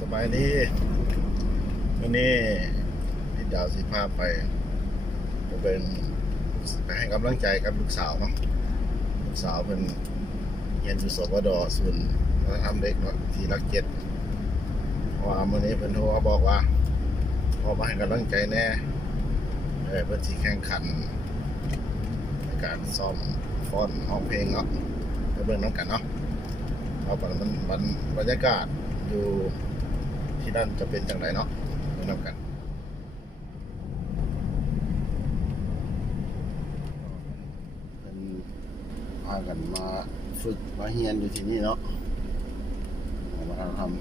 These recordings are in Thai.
สบายดีวันนี้พี่ดาวสิพาไปเป็นไปให้กำลังใจกับลูกสาวเนาะลูกสาวเป็นเรียนอยู่สวดศูนย์วัฒนธรรมเด็กที่รักเจ็ดว่าวันนี้เป็นโทรมาบอกว่าพอมาให้กำลังใจแน่เพื่อที่แข่งขันในการซ้อมฟ้อนร้องเพลงเนาะไปเบิ่งน้องกันเนาะเอามันบรรยากาศอยู่ที่นั่นจะเป็นจังไรเนาะมานำกันเป็นพากันมาฝึกมาเฮียนอยู่ที่นี่เนาะมาทำ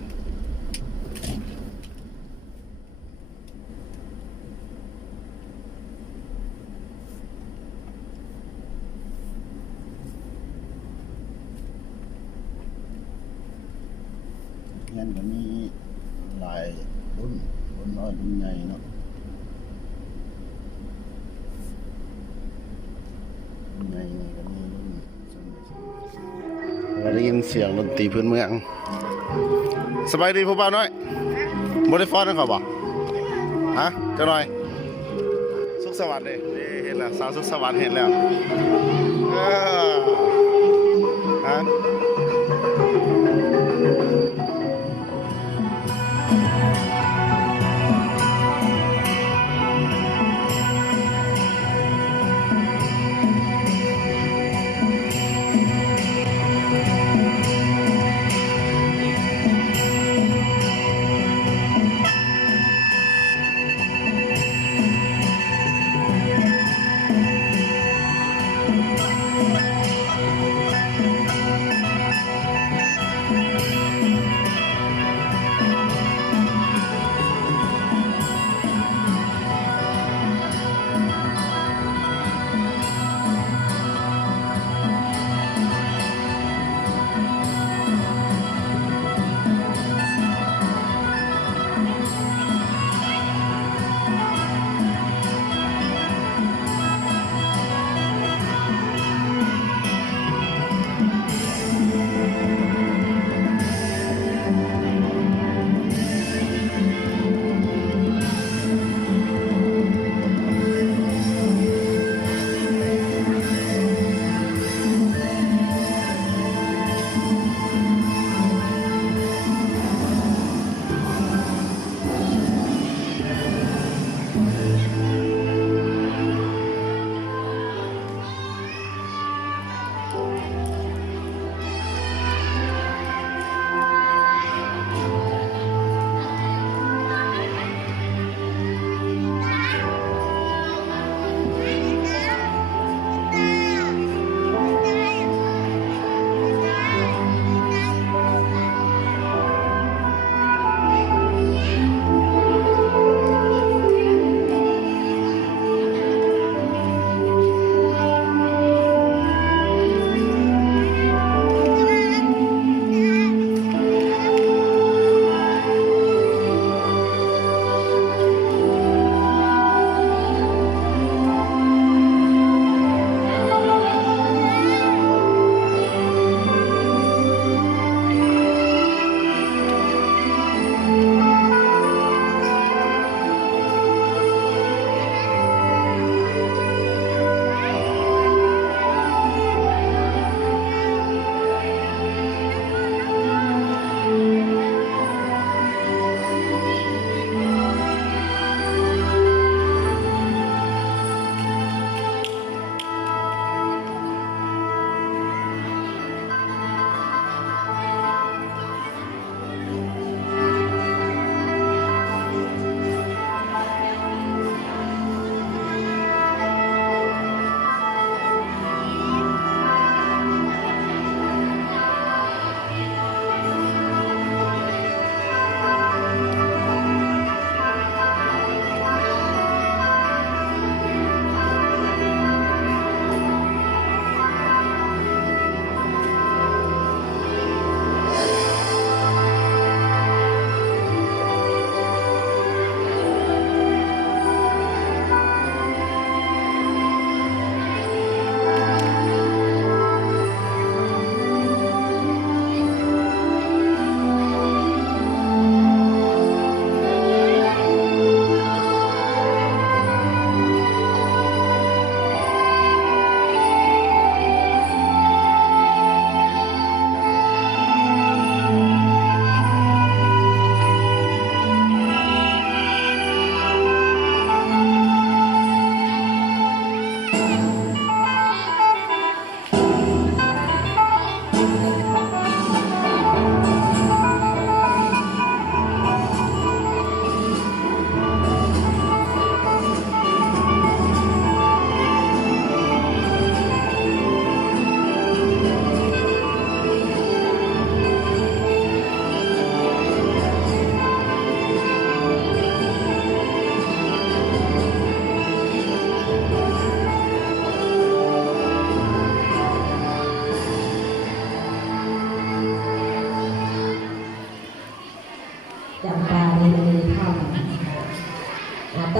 เฮียนก็มีหลายรุ่นน้อยรุ่นใหญ่เนาะรุ่นใหญ่นี่ก็มีรุ่นเราได้ยินเสียงดนตรีพื้นเมืองสบายดีพ่อบ้านน้อยบริฟอนนะครับบ่ฮะเจ้าหน่อยสุขสวัสดิ์เลยเห็นแล้วสาวสุขสวัสดิ์เห็นแล้วฮะ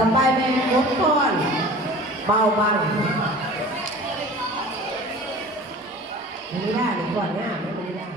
ต่อไปเป็นรถพรเบาบังไม่ได้หรือก่อนหน้าไม่ได้